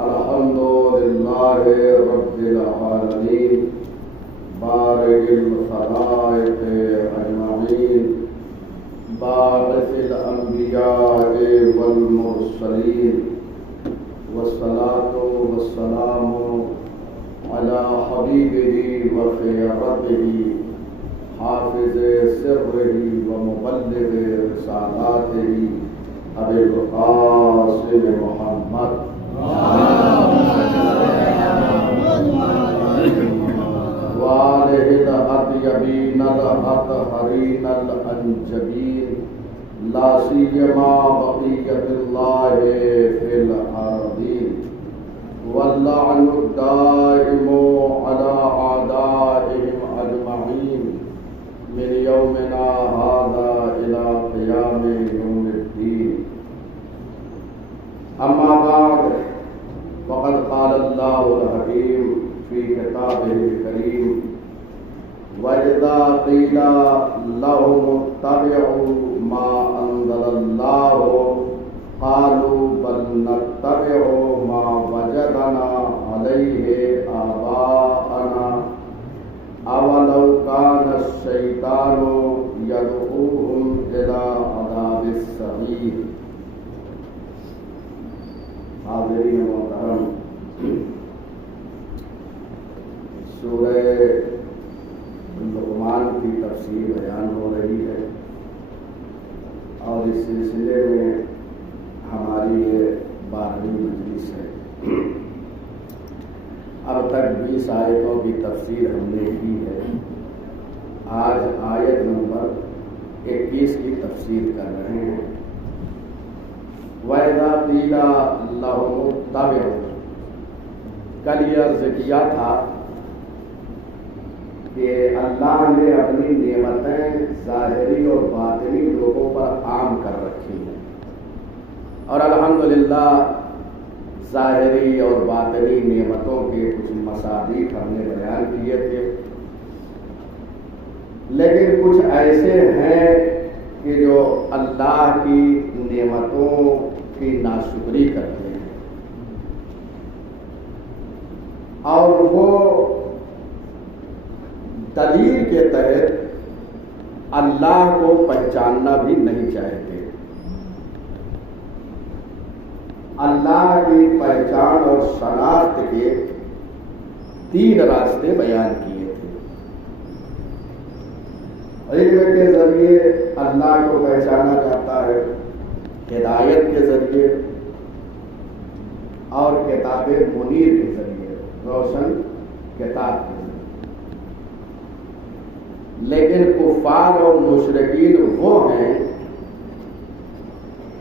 الحمد للہ رب العالمین بارئ الخلائق اجمعین باعث الانبیاء والمرسلین والصلاة والسلام علی حبیبہ وخیرتہ حافظ سرہ ومبلغ رسالاتہ ابی القاسم محمد وآلہ الأطیبین الأطہرین الأنجبین لا سیما بقیۃ اللہ فی الارضین واللعن الدائم علی اعدائهم اجمعین من یومنا هذا الى قیام یوم الدین. اما بعد فقد قال اللہ الحکیم فی کتابہ الکریم وَإِذَا قِيلَ لَهُمُ اتَّبِعُوا مَا أَنزَلَ اللَّهُ قَالُوا بَلْ نَتَّبِعُ مَا وَجَدْنَا عَلَيْهِ آبَاءَنَا أَوَلَوْ كَانَ الشَّيْطَانُ يَدْعُوهُمْ إِلَى عَذَابِ السَّعِيرِ. حاضرین محترم، سورہ لقمان کی تفسیر بیان ہو رہی ہے اور اس سلسلے میں ہماری یہ 12ویں مجلس ہے. اب تک 20 آیتوں کی تفسیر ہم نے کی ہے. آج آیت نمبر 21 کی تفسیر کر رہے ہیں. وَإِذَا قِيلَ لَهُمُ اتَّبِعُوا، کل یہ عرض کیا تھا کہ اللہ نے اپنی نعمتیں ظاہری اور باطنی لوگوں پر عام کر رکھی ہیں، اور الحمدللہ ظاہری اور باطنی نعمتوں کے کچھ مصادیق ہم نے بیان کیے تھے. لیکن کچھ ایسے ہیں کہ جو اللہ کی نعمتوں کی ناشکری کرتے ہیں اور وہ دلیل کے تحت اللہ کو پہچاننا بھی نہیں چاہتے. اللہ کی پہچان اور شناخت کے 3 راستے بیان کیے تھے. علم کے ذریعے اللہ کو پہچانا جاتا ہے، ہدایت کے ذریعے اور کتاب منیر کے ذریعے، روشن کتاب کے ذریعے. لیکن کفار اور مشرکین وہ ہیں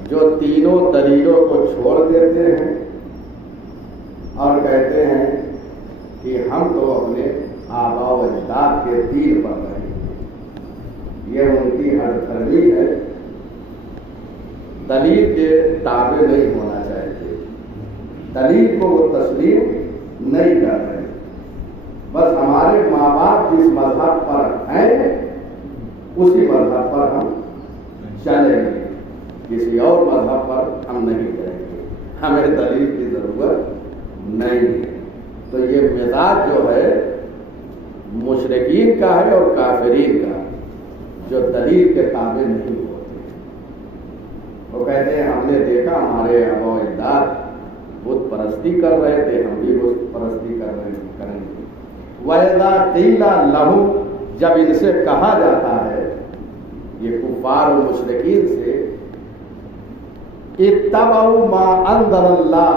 جو تینوں دلیلوں کو چھوڑ دیتے ہیں اور کہتے ہیں کہ ہم تو اپنے آباء و اجداد کے دین پر رہیں. یہ ان کی ہر تربیت ہے. دلیل کے تابع نہیں ہونا چاہتے، دلیل کو وہ تسلیم نہیں کر رہے. بس ہمارے ماں باپ جس مذہب پر ہیں اسی مذہب پر ہم چلیں گے، کسی اور مذہب پر ہم نہیں کریں گے، ہمیں دلیل کی ضرورت نہیں ہے. تو یہ مزاج جو ہے مشرکین کا ہے اور کافرین کا، جو دلیل کے تابع نہیں ہوتے. وہ کہتے ہیں ہم نے دیکھا ہمارے آباء و اجداد بت پرستی کر رہے تھے، ہم بھی بت پرستی کریں گے. وَإِذَا قِيلَ لَهُمْ، جب ان سے کہا جاتا ہے یہ کفار و مشرکین سے، اتَّبَعُوا مَا أَنزَلَ اللَّهُ،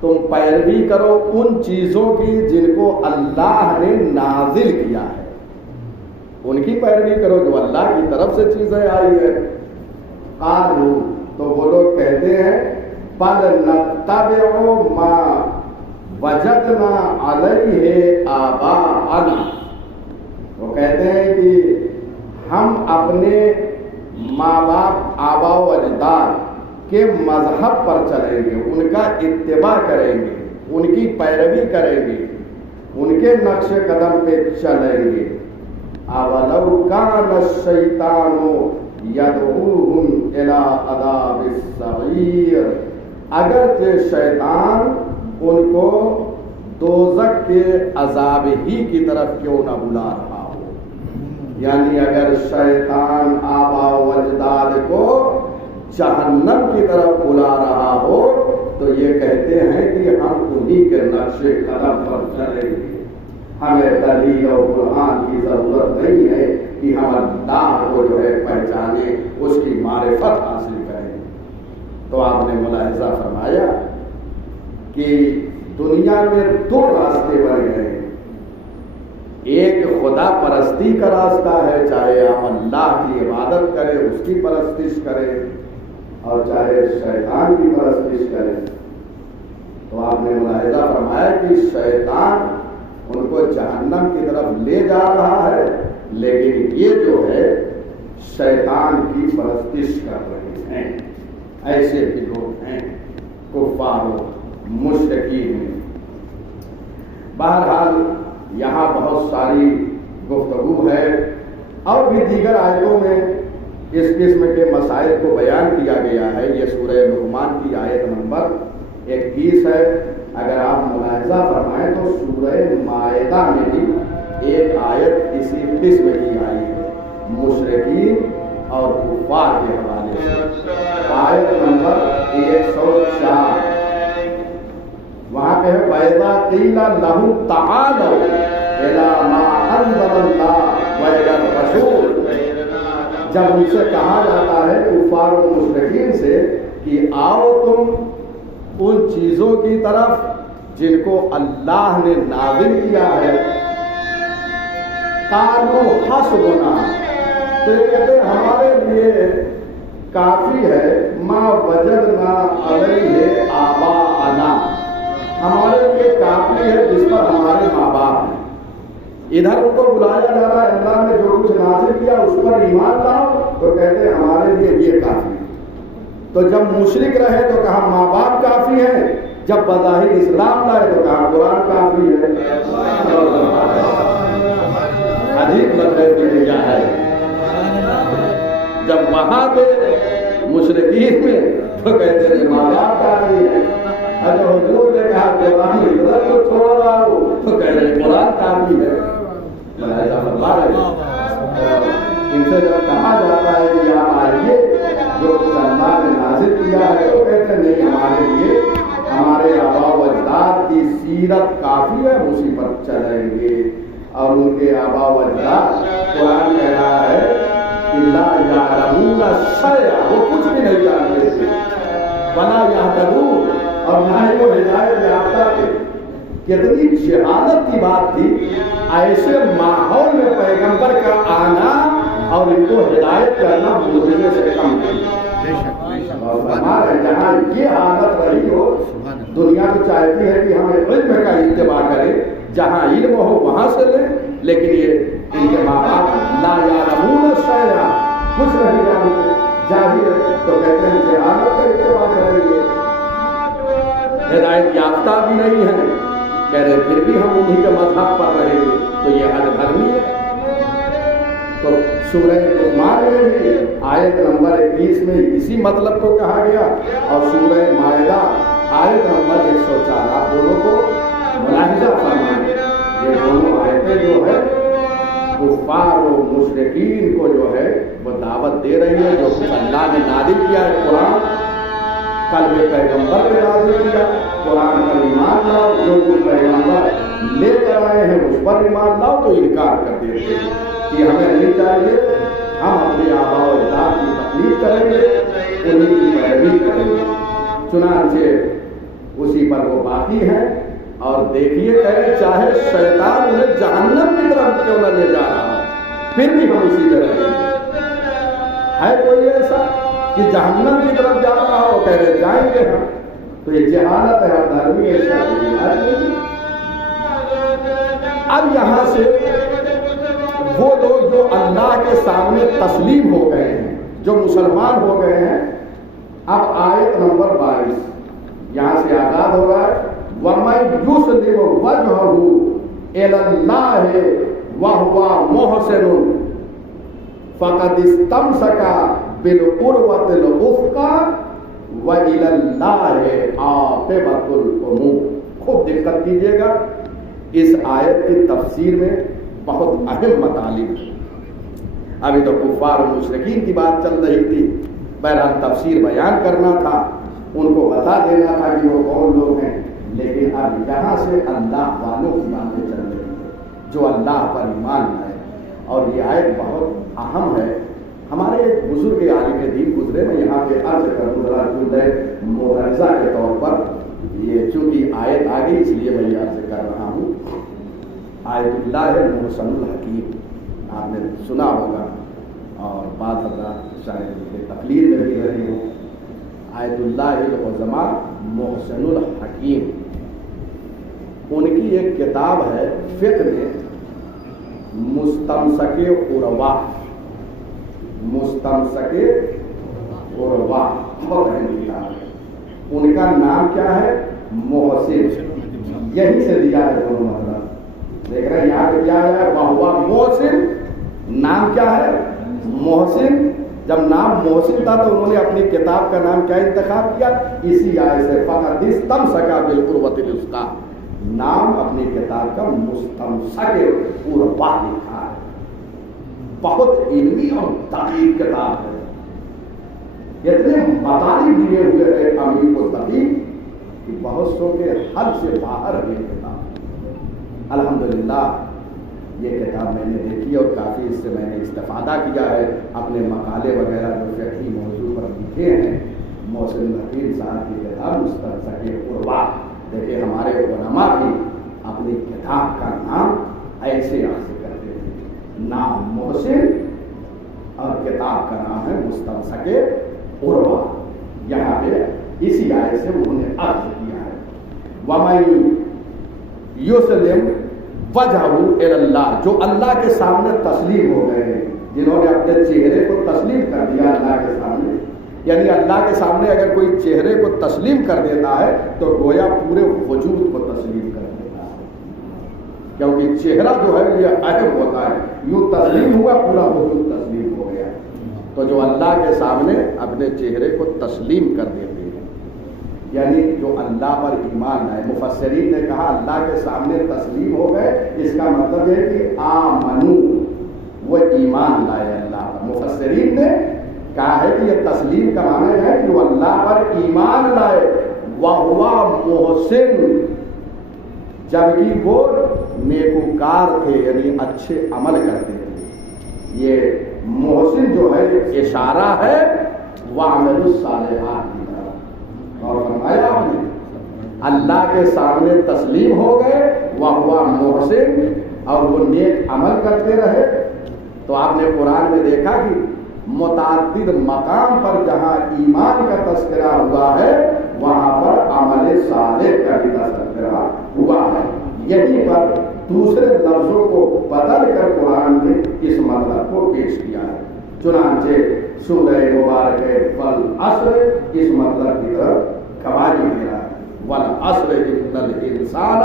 تم پیروی کرو ان چیزوں کی جن کو اللہ نے نازل کیا ہے، ان کی پیروی کرو جو اللہ کی طرف سے چیزیں آئی ہے. قالوا، تو وہ لوگ کہتے ہیں بل نتبع ما وجدنا علیہ آباءنا، وہ کہتے ہیں کہ ہم اپنے ماں باپ آباء و اجداد کے مذہب پر چلیں گے، ان کا اتباع کریں گے، ان کی پیروی کریں گے، ان کے نقش قدم پہ چلیں گے. اولو کان الشیطان یدعوہم الی عذاب السعیر، اگرچہ شیطان ان کو دوزخ کے عذاب ہی کی طرف کیوں نہ بلا رہا ہو. یعنی اگر شیطان آبا و اجداد کو جہنم کی طرف بلا رہا ہو تو یہ کہتے ہیں کہ ہم انہی کے نقش قدم پر چلیں گے. ہمیں دلیل اور قرآن کی ضرورت نہیں ہے کہ ہم اللہ کو جو ہے پہچانے، اس کی معرفت حاصل کریں. تو آپ نے ملاحظہ فرمایا کہ دنیا میں دو راستے بن گئے. ایک خدا پرستی کا راستہ ہے، چاہے آپ اللہ کی عبادت کریں، اس کی پرستش کریں، اور چاہے شیطان کی پرستش کریں. تو آپ نے ملاحظہ فرمایا کہ شیطان ان کو جہنم کی طرف لے جا رہا ہے، لیکن یہ جو ہے شیطان کی پرستش کر رہے ہیں. ایسے بھی لوگ ہیں کفار و مشرکین میں. بہرحال یہاں بہت ساری گفتگو ہے، اور بھی دیگر آیتوں میں اس قسم کے مسائل کو بیان کیا گیا ہے. یہ سورہ لقمان کی آیت نمبر 21 ہے. اگر آپ ملاحظہ فرمائیں تو سورہ مائدہ میں بھی ایک آیت اسی قسم کی آئی ہے، مشرکین اور کفار کے حوالے سے. آیت نمبر 104 وہاں پہ ہے وَإِذَا قِيلَ لَهُمْ تَعَالَوْا إِلَىٰ مَا أَنزَلَ اللَّهُ وَإِلَى الرَّسُولِ. جب ان سے کہا جاتا ہے کفار و مشرکین سے کہ آؤ تم ان چیزوں کی طرف جن کو اللہ نے نازل کیا ہے، قالوا حسبنا، تو کہتے ہمارے لیے کافی ہے، ما وجدنا علیہ آباءنا، ہمارے لیے کافی ہے جس پر ہمارے ماں باپ ہیں. ادھر ان کو بلایا جا رہا ہے اللہ نے جو کچھ نازل کیا اس پر ایمان لاؤ، تو کہتے ہیں ہمارے لیے یہ کافی ہے. تو جب مشرک رہے تو کہا ماں باپ کافی ہیں، جب بظاہر اسلام لائے تو کہا قرآن کافی ہے. عجیب لفظ ہے. جب وہاں پہ مشرکین میں تو کہتے ہیں ماں باپ کافی ہے. اگر حضور نے کہا قرآن ادھر کو چھوڑ رہا ہو تو کہہ رہے قرآن کافی ہے. ان سے جب کہا جاتا ہے کہ آپ آئیے جو اللہ نے نازل کیا ہے تو کہتے ہیں نہیں، ہمارے لیے ہمارے آباء و اجداد کی سیرت کافی ہے، اسی پر چلیں گے. اور ان کے آباء و اجداد قرآن کہہ رہا ہے کہ لا یعلمون شیئا، وہ کچھ بھی نہیں جانتے تھے، ولا یہتدون، اور نہ ہی وہ ہدایت یافتہ تھے. کتنی جہالت کی بات تھی. ایسے ماحول میں پیغمبر کا آنا اور ان کو ہدایت کرنا معجزے سے کم نہیں. جہاں یہ عادت رہی ہو، دنیا تو چاہتی ہے کہ ہم علم کا اتباع کریں، جہاں علم ہو وہاں سے لیں، لیکن یہ ان کے ماں باپ لا یعلمون شیئا، کچھ نہیں جانتے، جاہل، تو کہتے ہیں جہالت کا اتباع کریں گے، ہدایت یافتہ بھی نہیں ہے، کہہ رہے پھر بھی ہم انہی کے مذہب پر رہیں گے. تو یہ حد دھرمی ہے. تو سورہ لقمان میں بھی آیت نمبر 21 میں اسی مطلب کو کہا گیا، اور سورہ مائدہ آیت نمبر 104. آپ دونوں کو ملاحظہ فرمائیں. یہ دونوں آیتیں جو ہے کفار و مشرکین کو جو ہے وہ دعوت دے رہی ہے. جو کچھ اللہ نے نازل کیا ہے قرآن، قلب پیغمبر پہ نازل کیا، قرآن پر ایمان لاؤ. جو کچھ پیغمبر لے کر آئے ہیں اس پر ایمان لاؤ، تو انکار کر دیتے ہیں کہ ہمیں نہیں چاہیے، ہم اپنے آباء و اجداد کی تقلید کریں گے، انہیں کی پیروی کریں گے. چنانچہ اسی پر وہ باقی ہیں. اور دیکھیے کہیں چاہے شیطان انہیں جہنم کی طرف کیوں نہ لے جا رہا، پھر بھی ہم اسی طرح رہیں گے. ہے کوئی ایسا کہ جہنم کی طرف جا رہا ہو کہہ رہے جائیں گے ہم؟ تو یہ جہالت ہے. ہر دھرمی ایسا نہیں. اب یہاں سے وہ لوگ جو اللہ کے سامنے تسلیم ہو گئے ہیں، جو مسلمان ہو گئے ہیں، اب آیت نمبر 22 یہاں سے آغاز ہو رہا ہے. وَمَن يُسْلِمْ وَجْهَهُ إِلَى اللَّهِ وَهُوَ مُحْسِنٌ فَقَدِ اسْتَمْسَكَ بِالْعُرْوَةِ الْوُثْقَىٰ وَإِلَى اللَّهِ عَاقِبَةُ الْأُمُورِ. خوب دقت کیجیے گا، اس آیت کی تفسیر میں بہت اہم مطالب ہے. ابھی تو کفار و مشرکین کی بات چل رہی تھی، بہرحال تفسیر بیان کرنا تھا، ان کو بتا دینا تھا کہ وہ کون لوگ ہیں. لیکن اب یہاں سے اللہ والوں کی باتیں چل رہی ہیں جو اللہ پر ایمان لائے. اور یہ آیت بہت اہم ہے. ہمارے ایک بزرگ عالم دین گزرے، میں یہاں پہ عرض کروں ذرا جملہ ملاحظہ کے طور پر، یہ چونکہ آیت آ گئی اس لیے میں یہ عرض کر رہا ہوں. آیت اللہ محسن الحکیم آپ نے سنا ہوگا، اور بعض حضرات شاید یہ تقلید میں بھی رہے ہوں. آیت اللہ العظماء محسن الحکیم، ان کی ایک کتاب ہے فقہ میں مستمسک عروا. مستمسک عروا بہت اہم کتاب ہے. ان کا نام کیا ہے؟ محسن. یہی سے دیا ہے دونوں مطلب. دیکھ رہے ہیں یہاں پہ کیا ہے؟ وہوا محسن. نام کیا ہے؟ محسن. جب نام محسن تھا تو انہوں نے اپنی کتاب کا نام کیا انتخاب کیا؟ اسی آیت سے فقط استمسک بالعروۃ الوثقی. نام اپنی کتاب کا مستمسک عروا لکھا ہے. بہت علمی اور دقیق کتاب ہے. اتنے مطالب دیے ہوئے ہیں امیر کو دقیق کہ بہت سو کے حد سے باہر ہے یہ کتاب. الحمدللہ یہ کتاب میں نے دیکھی اور کافی اس سے میں نے استفادہ کیا ہے. اپنے مقالے وغیرہ جو فقہی موضوع پر لکھے ہیں. محسن الحکیم صاحب کی کتاب مستمسک عروا. دیکھیں ہمارے علماء بھی اپنی کتاب کا نام ایسے کرتے ہیں، نام محسن اور کتاب کا نام ہے مستمسک عروا. یہاں پہ اسی آیت سے انہوں نے عرض کیا ہے وَمَن یُسْلِمْ وَجْهَهُ إِلَى اللَّهِ. جو اللہ کے سامنے تسلیم ہو گئے ہیں، جنہوں نے اپنے چہرے کو تسلیم کر دیا اللہ کے سامنے. یعنی اللہ کے سامنے اگر کوئی چہرے کو تسلیم کر دیتا ہے تو گویا پورے وجود کو تسلیم کر دیتا ہے، کیونکہ چہرہ جو ہے یہ اہم ہوتا ہے. یوں تسلیم ہوا پورا وجود تسلیم ہو گیا. تو جو اللہ کے سامنے اپنے چہرے کو تسلیم کر دیتے ہیں، یعنی جو اللہ پر ایمان لائے. مفسرین نے کہا اللہ کے سامنے تسلیم ہو گئے، اس کا مطلب ہے کہ آمنو، وہ ایمان لائے اللہ پر. مفسرین نے کہا ہے کہ یہ تسلیم کا معنی ہے کہ جو اللہ پر ایمان لائے وَهُوَ محسن، جبکہ وہ نیکوکار تھے، یعنی اچھے عمل کرتے تھے. یہ محسن جو ہے اشارہ ہے وَعَمِلُوا الصَّالِحَاتِ کی طرف. اور فرمایا آپ نے اللہ کے سامنے تسلیم ہو گئے وَهُوَ محسن، اور وہ نیک عمل کرتے رہے. تو آپ نے قرآن میں دیکھا کہ متعدد مقام پر جہاں ایمان کا تذکرہ ہوا ہے وہاں پر عمل صالح کا بھی تذکرہ ہوا ہے. یہیں پر دوسرے لفظوں کو بدل کر قرآن نے اس مطلب کو پیش کیا ہے. چنانچہ سورہ مبارک والعصر اس مطلب کی طرف گواہی دے رہا ہے. والعصر ان الانسان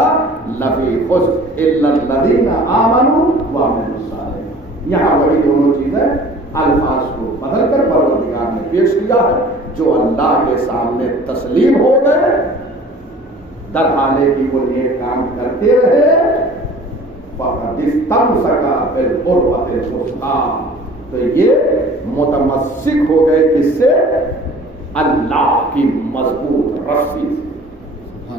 لفی خسر الا الذین آمنوا وعملوا الصالحات. یہاں وہی دونوں چیزیں الفاظ کو بدل کر پروردگار نے پیش کیا ہے. جو اللہ کے سامنے تسلیم ہو گئے در حالے کی وہ نیک کام کرتے رہے فقد استمسک بالعروۃ الوثقی، تو یہ متمسک ہو گئے کس سے؟ اللہ کی مضبوط رسی سے.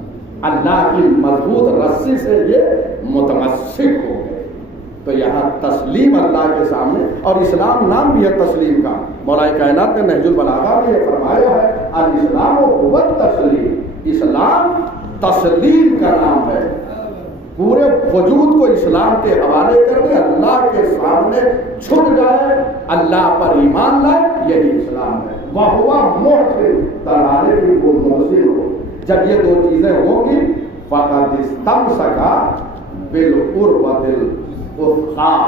اللہ کی مضبوط رسی سے یہ متمسک ہو گئے. تو یہاں تسلیم اللہ کے سامنے، اور اسلام نام بھی ہے تسلیم کا. مولا کائنات نے نہج البلاغہ میں یہ فرمایا ہے الاسلام هو التسلیم. اسلام تسلیم کا نام ہے. پورے وجود کو اسلام کے حوالے کر دے، اللہ کے سامنے چھٹ جائے، اللہ پر ایمان لائے، یہی اسلام ہے. وَهُوَ مُحْسِنٌ، ترحالے کی وہ محسن ہو. جب یہ دو چیزیں ہوں گی فَقَدِ اسْتَمْسَكَ بِالْعُرْوَةِ الْوُثْقَىٰ.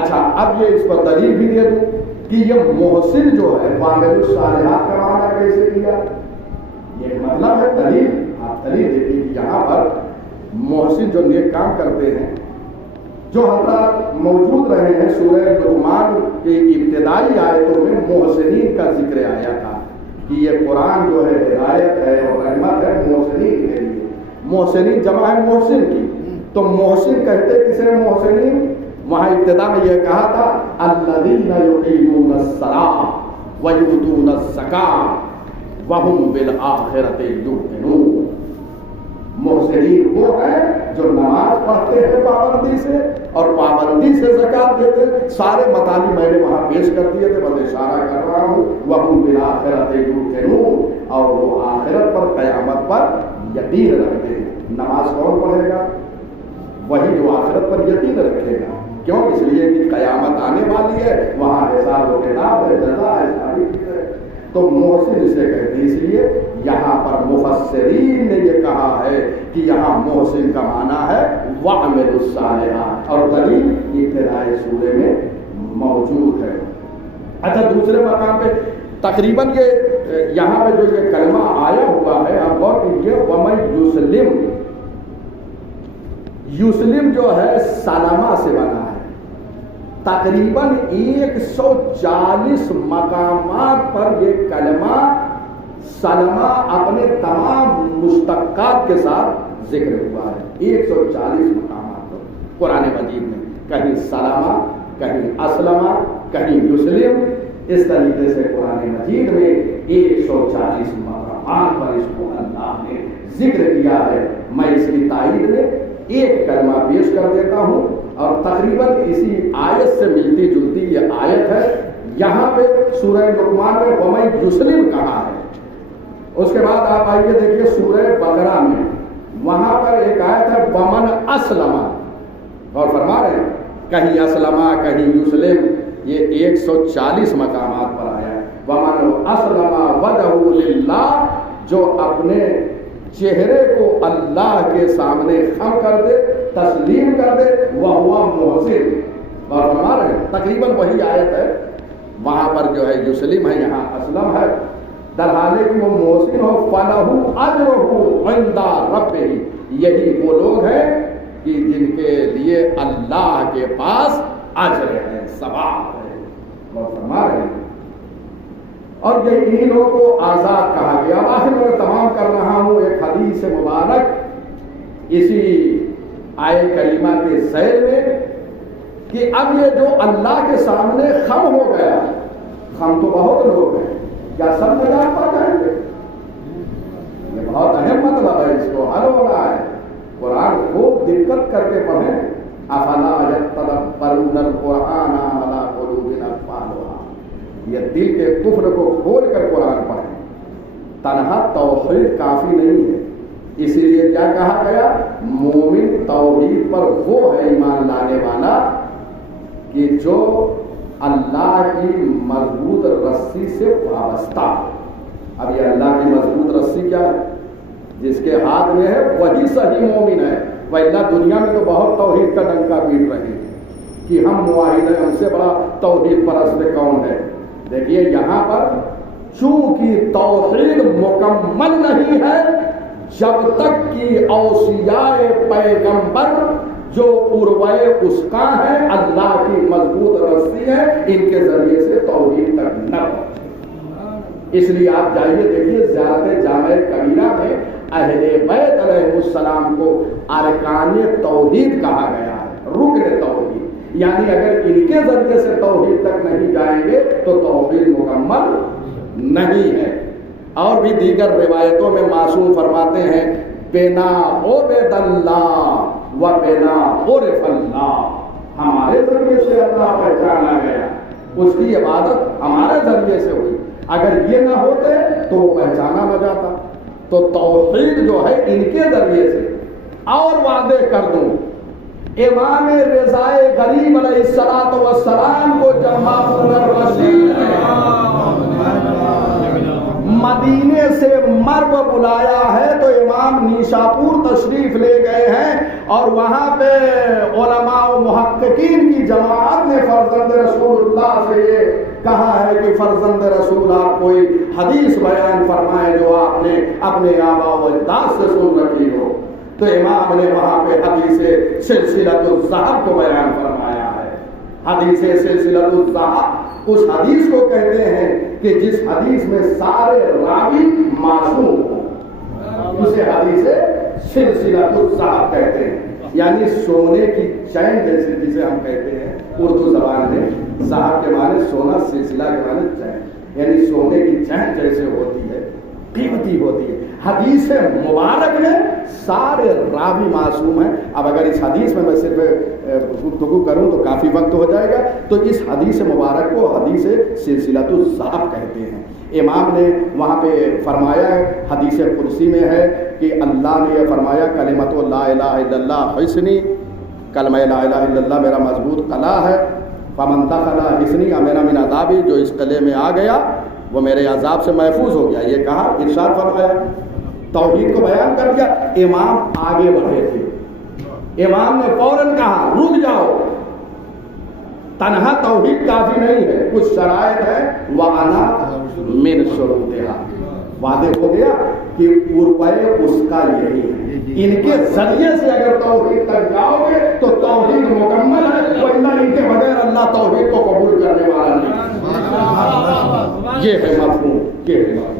اچھا اب یہ اس پر دلیل بھی دے دوں کہ یہ محسن جو ہے وَعَمِلُوا الصَّالِحَاتِ کا معنی کیسے کیا. یہ مطلب ہے دلیل. آپ دلیل دیتے کہ یہاں پر محسن جو نیک کام کرتے ہیں، جو حضرات موجود رہے ہیں سورہ لقمان کی ابتدائی آیتوں میں محسنین کا ذکر آیا تھا. کہ یہ قرآن جو ہے ہدایت ہے اور رحمت ہے محسنین کے لیے. محسنین جمع ہے محسن کی. تو محسن کہتے کسے محسنین؟ وہاں ابتدا میں یہ کہا تھا الذین یقیمون الصلاۃ ویؤتون الزکاۃ وہم بالآخرۃ یوقنون. محسنین وہ ہیں جو نماز پڑھتے ہیں پابندی سے اور پابندی سے زکات دیتے ہیں. سارے مطالب میں نے وہاں پیش کر دیے تھے، بس اشارہ کر رہا ہوں. وہم بالآخرۃ یوقنون، اور وہ آخرت پر قیامت پر یقین رکھتے ہیں. نماز کون پڑھے گا؟ وہی جو آخرت پر یقین رکھے گا. کیوں؟ اس لیے کہ قیامت آنے والی ہے، وہاں حساب و کتاب ہے، جزا ہے، ساری چیزیں. تو محسن اسے کہتے ہیں. اس لیے یہاں پر مفسرین نے یہ کہا ہے کہ یہاں محسن کا معنی ہے وَعْمِلُوا الصَّالِحَاتِ، اور دلیل ابتدائی سورے میں موجود ہے. اچھا، دوسرے مقام پہ تقریباً یہ یہاں پہ جو یہ کلمہ آیا ہوا ہے، آپ غور کیجیے، وَمَن یُسْلِم. یسلم جو ہے سلمہ سے بنا ہے. تقریباً 140 مقامات پر یہ کلمہ سلمہ اپنے تمام مشتقات کے ساتھ ذکر ہوا ہے. 140 مقامات پر قرآن مجید میں، کہیں سلمہ، کہیں اسلمہ، کہیں یسلم. اس طریقے سے قرآن مجید میں 140 مقامات پر اس کو اللہ نے ذکر کیا ہے. میں اس کی تائید میں ایک کلمہ پیش کر دیتا ہوں، اور تقریباً اسی آیت سے ملتی جلتی یہ آیت ہے. یہاں پہ سورہ لقمان میں وَمَن یُسْلِم کہا ہے. اس کے بعد آپ آئیے دیکھیے سورہ بقرہ میں، وہاں پر ایک آیت ہے وَمَن أَسْلَمَ، اور فرما رہے ہیں کہیں اسلمہ کہیں یسلم. یہ 140 مقامات پر آیا ہے. وَمَنْ أَسْلَمَ وَجْهَهُ لِلَّهِ، جو اپنے چہرے کو اللہ کے سامنے خم کر دے، تسلیم کر دے، وَهُوَ مُحْسِنٌ. اور فرما رہے ہیں تقریباً وہی آیت ہے. وہاں پر جو ہے یسلم ہے، یہاں اسلم ہے. درحالے کہ وہ محسن ہو، فَلَهُ أَجْرُهُ عِندَ رَبِّهِ. یہی وہ لوگ ہیں کہ جن کے لیے اللہ کے پاس اجر ہے، ثواب ہے. اور فرما رہے ہیں، اور یہ انہی لوگوں کو آزاد کہا گیا. آخر میں تمام کر رہا ہوں ایک حدیث مبارک اسی آئے کریمہ کے ذیل میں، کہ اب یہ جو اللہ کے سامنے خم ہو گیا، خم تو بہت لوگ ہیں، کیا سب نجات پا جائیں گے؟ یہ بہت اہم مطلب ہے، اس کو حل ہو رہا ہے. قرآن خوب دقت کر کے پڑھیں. افلا یتدبرون القرآن ام علی قلوب اقفالها. یہ دل کے کفر کو کھول کر قرآن پڑھیں. تنہا توحید کافی نہیں ہے، اسی لیے کیا کہا گیا؟ مومن توحید پر وہ ہے ایمان لانے والا کہ جو اللہ کی مضبوط رسی سے وابستہ. اب یہ اللہ کی مضبوط رسی کیا ہے؟ جس کے ہاتھ میں ہے وہی صحیح مومن ہے. وَإِلَّا دنیا میں تو بہت توحید کا ڈنکا پیٹ رہے ہیں کہ ہم موحد ہیں، ہم سے بڑا توحید پرست کون ہے. دیکھیے یہاں پر چونکہ توحید مکمل نہیں ہے جب تک کہ اوصیاء پیغمبر جو عروۂ اسقا ہیں، اللہ کی مضبوط رسی ہے، ان کے ذریعے سے توحید تک نہ پہنچے. اس لیے آپ جائیے دیکھیے زیارت جامع کبیرہ میں اہل بیت علیہ السلام کو ارکان توحید کہا گیا ہے، رکن توحید. یعنی اگر ان کے ذریعے سے توحید تک نہیں جائیں گے تو توحید مکمل نہیں ہے. اور بھی دیگر روایتوں میں معصوم فرماتے ہیں بنا عبد اللہ و بنا عرف اللہ. ہمارے ذریعے سے اللہ پہچانا گیا، اس کی عبادت ہمارے ذریعے سے ہوئی. اگر یہ نہ ہوتے تو وہ پہچانا نہ جاتا. تو توحید جو ہے ان کے ذریعے سے. اور وعدے کر دوں، امام رضا غریب علیہ السلام کو جب ہارون الرشید مدینے سے مرو بلایا ہے تو امام نیشاپور تشریف لے گئے ہیں، اور وہاں پہ علماء و محققین کی جماعت نے فرزند رسول اللہ سے یہ کہا ہے کہ فرزند رسول آپ کوئی حدیث بیان فرمائیں جو آپ نے اپنے آباء و اجداد سے سن رکھی ہو. تو امام نے وہاں پہ حدیث سلسلۃ الذہب کو بیان فرمایا ہے. حدیث سلسلۃ الذہب اس حدیث کو کہتے ہیں کہ جس حدیث میں سارے راوی معصوم ہوں اسے حدیث سلسلہ الذہب کہتے ہیں. یعنی سونے کی چین جیسے جسے ہم کہتے ہیں اردو زبان میں، ذہب کے معنی سونا، سلسلہ کے معنی چین، یعنی سونے کی چین جیسے ہوتی ہے، قیمتی ہوتی ہے. حدیث مبارک میں سارے راوی معصوم ہیں. اب اگر اس حدیث میں صرف گفتگو کروں تو کافی وقت ہو جائے گا، تو اس حدیث مبارک کو حدیث سلسلۃ الذہب کہتے ہیں. امام نے وہاں پہ فرمایا ہے، حدیث قدسی میں ہے کہ اللہ نے یہ فرمایا کلمۃ لا الہ الا اللہ حصنی، کلمہ لا الہ الا اللہ میرا مضبوط قلعہ ہے. فمن دخل حصنی امن من عذابی، جو اس قلعے میں آ گیا وہ میرے عذاب سے محفوظ ہو گیا. یہ کہا، ارشاد فرمایا، توحید کو بیان کر دیا. امام آگے بڑھے تھے، امام نے فوراً کہا رک جاؤ، تنہا توحید کافی نہیں ہے، کچھ شرائط ہے. وَأَنَا مِن شُرُوطِهَا، واضح ہو گیا کہ عروہ اس کا یہی ہے. ان کے ذریعے سے اگر توحید تک جاؤ گے تو توحید مکمل ہے، ورنہ ان کے بغیر اللہ توحید کو قبول کرنے والا نہیں. یہ ہے مفہوم، یہ ہے مفہوم.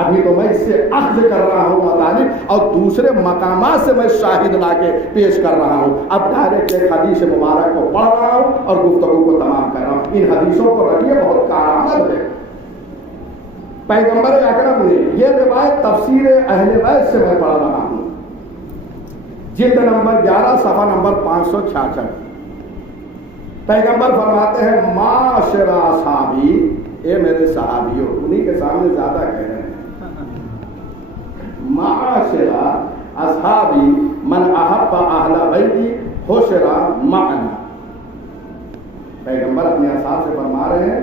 ابھی تو میں اس سے اخذ کر رہا ہوں مطالب، اور دوسرے مقامات سے میں شاہد لا کے پیش کر رہا ہوں. اب ڈائریکٹ ایک حدیث مبارک کو پڑھ رہا ہوں اور گفتگو کو تمام کر رہا ہوں. ان حدیثوں کو رکھیے، بہت کارآمد ہے. پیغمبر اکرم نے یہ روایت تفسیر اہل بیت سے میں پڑھ رہا ہوں، جلد نمبر 11 صفحہ نمبر 566. پیغمبر فرماتے ہیں معاشر اصحابی، اے میرے صحابیوں، انہی کے سامنے زیادہ کہہ رہے ہیں، معاشر اصحابی من احب اہل بیتی حشر معنا. پیغمبر اپنے اصحاب سے فرما رہے ہیں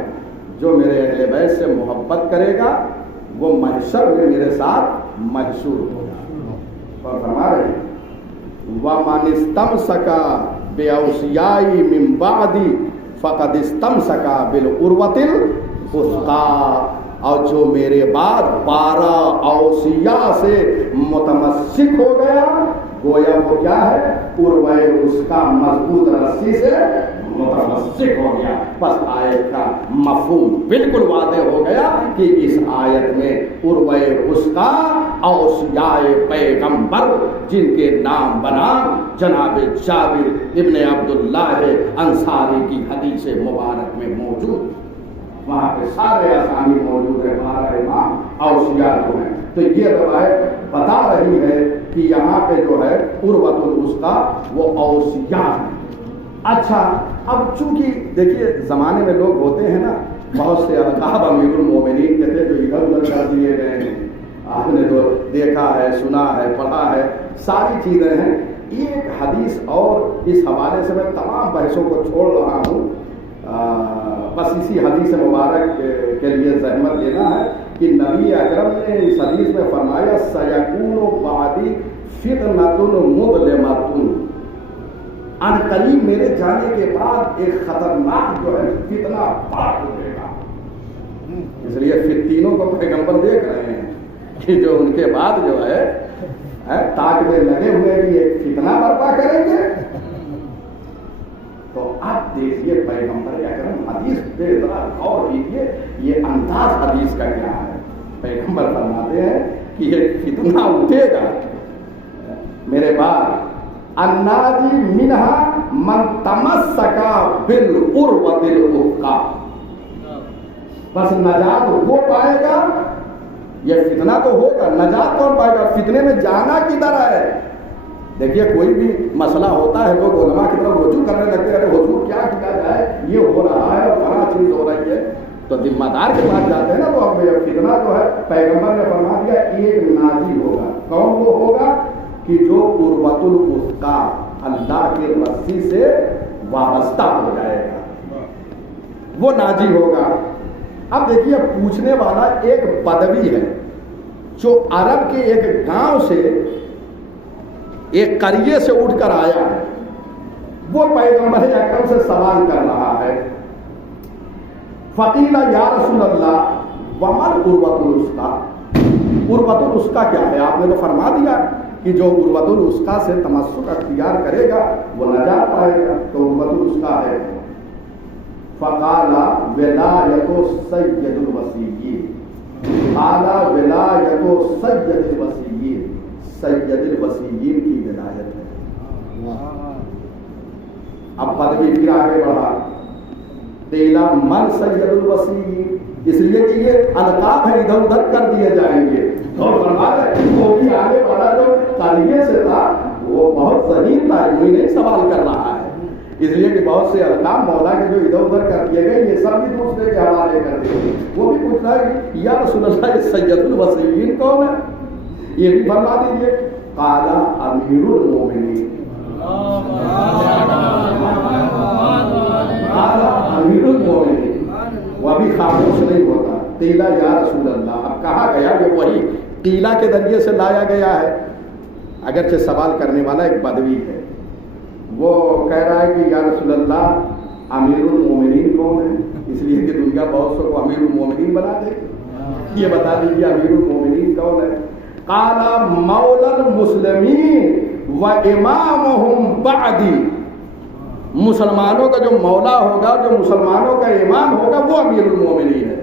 جو میرے اہل بیت سے محبت کرے گا وہ محشر میں میرے ساتھ محشور ہوگا. اور فرما رہے ہیں وَمَنِ اسْتَمْسَكَ بِأَوْصِيَائِي مِن بَعْدِي فَقَدِ اسْتَمْسَكَ بِالْعُرْوَةِ الْوُثْقَىٰ، اور جو میرے بعد 12 اوصیاء سے متمسک ہو گیا، گویا وہ کیا ہے، عروہ اس کا مضبوط رسی سے متمسک ہو گیا. بس آیت کا مفہوم بالکل واضح ہو گیا کہ اس آیت میں عروہ اس کا اوصیاء پیغمبر جن کے نام بنام جناب جابر ابن عبداللہ انصاری کی حدیث مبارک میں موجود، وہاں پہ سارے اسامی موجود ہیں، 12 امام اوصیاء جو ہیں. تو یہ روایت بتا رہی ہے کہ یہاں پہ جو ہے عروۃ الوثقیٰ وہ اوصیاء ہیں. اچھا، اب چونکہ دیکھیے زمانے میں لوگ ہوتے ہیں نا، بہت سے القاب امیر المومنین کے تھے جو ادھر ادھر کر دیے گئے ہیں. آپ نے جو دیکھا ہے، سنا ہے، پڑھا ہے، ساری چیزیں ہیں. ایک حدیث اور اس حوالے سے میں تمام بحثوں کو چھوڑ رہا ہوں، بس اسی حدیث مبارک کے لیے زحمت لینا ہے کہ نبی اکرم نے اس حدیث میں فرمایا سیکون بعدی فتنۃ مظلمۃ، ان قریب میرے جانے کے بعد ایک خطرناک جو ہے فتنہ پاک اٹھے گا. اس لیے فتنوں کو پیغمبر دیکھ رہے ہیں کہ جو ان کے بعد جو ہے تاک میں لگے ہوئے بھی ایک فتنہ برپا کریں گے. تو آپ دیکھیے پیغمبر اکرم حدیث پہ ذرا غور کیجیے، یہ انداز حدیث کا کیا ہے. پیغمبر فرماتے ہیں کہ یہ فتنہ اٹھے گا میرے بعد، الناجی منہا من تمسک بالعروۃ الوثقیٰ، بس نجات وہ پائے گا. یہ فتنہ تو ہوگا، نجات کون پائے گا؟ فتنے میں جانا کدھر ہے؟ دیکھیے کوئی بھی مسئلہ ہوتا ہے لوگ علماء کی طرف رجوع کرنے لگتے ہیں، ارے حضور کیا کیا جائے، یہ ہو رہا ہے اور فلاں چیز ہو رہی ہے، تو ذمہ دار کے پاس جاتے ہیں نا. تو اب یہ فتنہ جو ہے پیغمبر نے فرما دیا ایک ناجی ہوگا. کون وہ ہوگا؟ کہ جو عروۃ الوثقیٰ اللہ کی رسی سے وابستہ ہو جائے گا، وہ ناجی ہوگا. اب دیکھیے پوچھنے والا ایک بدوی ہے جو عرب کے ایک گاؤں سے، ایک قریے سے اٹھ کر آیا ہے. وہ پیغمبر اکرم سے سوال کر رہا ہے، فقیل یا رسول اللہ ومن عروۃ الوثقیٰ، عروۃ الوثقیٰ کیا ہے؟ آپ نے تو فرما دیا کہ جو عروۃ الوثقیٰ سے تمسک اختیار کرے گا وہ نجات پائے گا، تو عروۃ الوثقیٰ ہے. فقال ولایت سید الوصیین، قال ولایت سید الوصیین، سید الوصیین کی ولایت ہے۔ اب پدوی پھر آگے بڑھا، قیل من سید الوصیین، اس لیے کہ یہ القاب ہے ادھر ادھر کر دیے جائیں گے، اور فرما رہے وہ بھی آگے بڑھا جو قریے سے تھا وہ بہت ذہین تھا، یوں نہیں سوال کر رہا ہے، اس لیے کہ بہت سے القاب مولا کے جو ادھر ادھر کر دیے گئے یہ سب بھی دوسرے کے حوالے کر دیے گئے۔ وہ بھی پوچھ رہا ہے کہ یا رسول اللہ یہ سید الوصیین کون ہے، یہ بھی فرما دیجیے۔ قال امیر المومنین، قال امیر المومنین، وہ بھی خاموش نہیں ہوتا۔ قیل یا رسول اللہ، اب کہا گیا یہ وہی قیلہ کے ذریعے سے لایا گیا ہے، اگرچہ سوال کرنے والا ایک بدوی ہے، وہ کہہ رہا ہے کہ یا رسول اللہ امیر المومنین کون ہے، اس لیے کہ دنیا بہت سو کو امیر المومنین بنا دے، یہ بتا دیجیے امیر المومنین کون ہے۔ قال مولا المسلمین و امامہم بعدی، مسلمانوں کا جو مولا ہوگا، جو مسلمانوں کا امام ہوگا وہ امیر المومنین ہے۔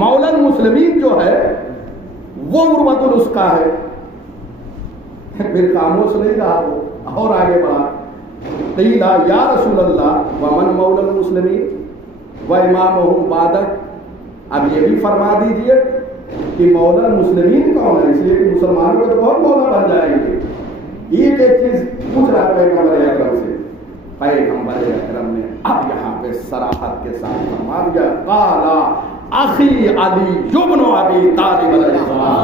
مولا المسلمین جو ہے وہ عروۃ الوثقیٰ ہے۔ پھر خاموش نہیں رہا وہ، اور آگے بڑھا۔ قیل یا رسول اللہ ومن مولا المسلمین و امامہم بعدک، اب یہ بھی فرما دیجئے کہ مولا المسلمین کون ہے، اس لیے کہ مسلمانوں کے بہت مولا بن جائیں گے۔ ایک چیز پوچھ رہا ہے پیغمبر اکرم سے، پیغمبر اکرم نے اب یہاں پہ صراحت کے ساتھ فرما دیا، قال اخی علی ابن ابی طالب علیہ السلام۔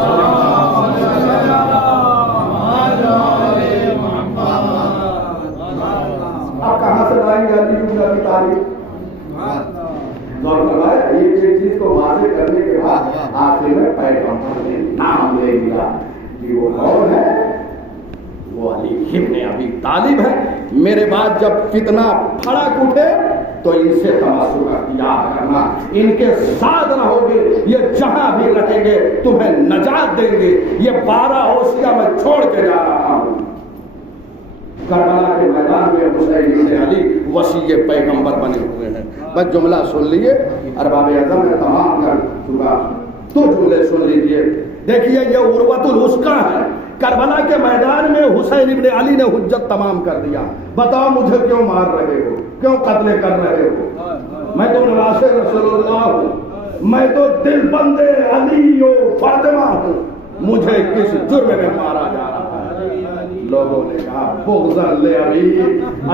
اب کہاں سے لائیں گے علی ابن ابی طالب؟ غور فرمائے، ایک چیز کو واضح کرنے کے بعد آخر میں پیغمبر نے نام لے دیا کہ وہ کون ہے، وہ علی ابن ابی طالب ہے۔ میرے بعد جب فتنہ پھڑک اٹھے تو ان سے تمسک اختیار کرنا، ان کے ساتھ رہو گے، یہ جہاں بھی رہیں گے تمہیں نجات دیں گے۔ یہ 12 اوصیہ میں چھوڑ کے جا رہا ہوں۔ کربلا کے میدان میں حسین ابن علی وصی پیغمبر بنے ہوئے ہیں۔ بس جملہ سن لیے، ارباب اعظم نے تمام کر چکا، تو جملے سن لیجئے۔ دیکھیے یہ عروۃ الوثقیٰ ہے، کربلا کے میدان میں حسین ابن علی نے حجت تمام کر دیا۔ بتاؤ مجھے کیوں مار رہے ہو، کیوں قتل کر رہے ہو؟ میں تو نواز رسول اللہ ہوں، میں تو دل بندے علی و فاطمہ ہوں، مجھے کس جرم میں مارا جا رہا ہے؟ لوگوں نے کہا بغض لعلی،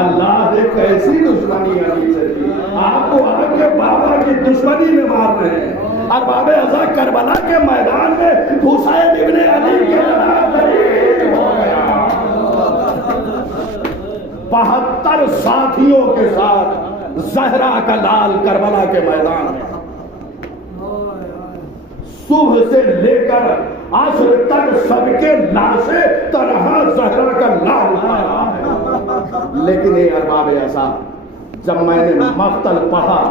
اللہ نے کیسی دشمنی علی سے کی، آپ کو آپ کے بابا کی دشمنی میں مار رہے ہیں۔ ارباب ازا کربلا کے میدان میں حسین ابن علی کے جناب شہید ہو گیا، 72 ساتھیوں کے ساتھ زہرا کا لال کربلا کے میدان میں صبح سے لے کر عصر تک سب کے لاشیں طرح زہرا کا لال پایا ہے۔ لیکن اے ارباب ازا، جب میں نے مقتل پڑھا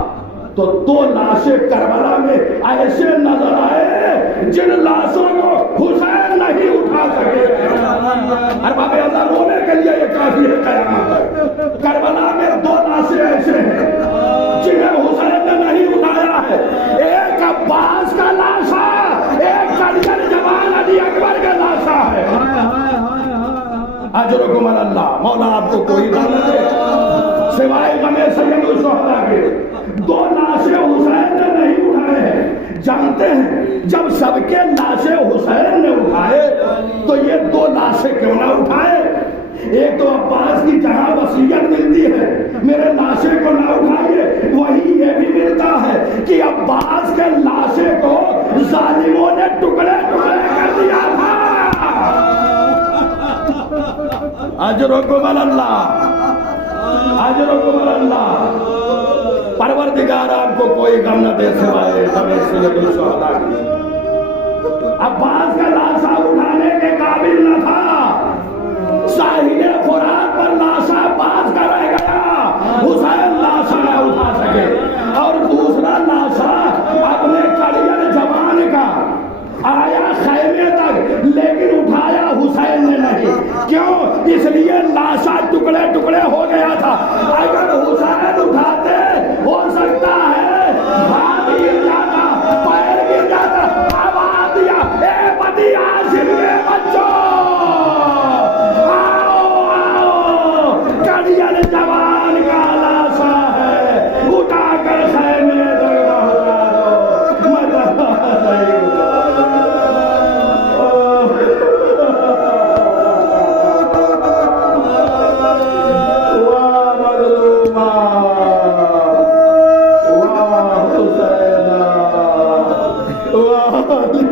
تو 2 لاشیں کربلا میں ایسے نظر آئے جن لاشوں کو حسین نہیں اٹھا سکے۔ ارباب ازا رونے کے لیے یہ کافی ہے قیامت تک۔ کربلا میں 2 لاشیں ایسے ہیں جنہیں حسین نے نہیں اٹھایا ہے، ایک عباس کا لاشا، ایک کڑیل جوان علی اکبر کا لاشا ہے۔ اجرکم اللہ، مولا آپ کو کوئی نہ دے سوائے غم سید الشہداء کے۔ 2 لاشیں حسین نے نہیں اٹھائے ہیں، جانتے ہیں جب سب کے لاشیں حسین نے اٹھائے تو یہ 2 لاشیں کیوں نہ اٹھائے؟ ایک تو عباس کی جہاں وصیت ملتی ہے میرے لاشیں کو نہ اٹھائیے، وہی یہ بھی ملتا ہے کہ عباس کے لاشیں کو ظالموں نے ٹکڑے ٹکڑے کر دیا تھا۔ اجرکم اللہ، اجرکم اللہ۔ پروردگار آپ کو کوئی غم نہ دے سوائے غم سید الشہداء کی۔ عباس کا لاشا اٹھانے کے قابل نہ تھا، ساحل فرات پر لاشا عباس کا رہ گیا، حسین لاشا نہ اٹھا سکے۔ اور دوسرا لاشا اپنے کڑیل جوان کا آیا خیمے تک، لیکن اٹھایا حسین نے نہیں۔ کیوں؟ اس لیے لاشا ٹکڑے ٹکڑے ہو گیا تھا۔ اگر حسین اٹھاتے الضالین.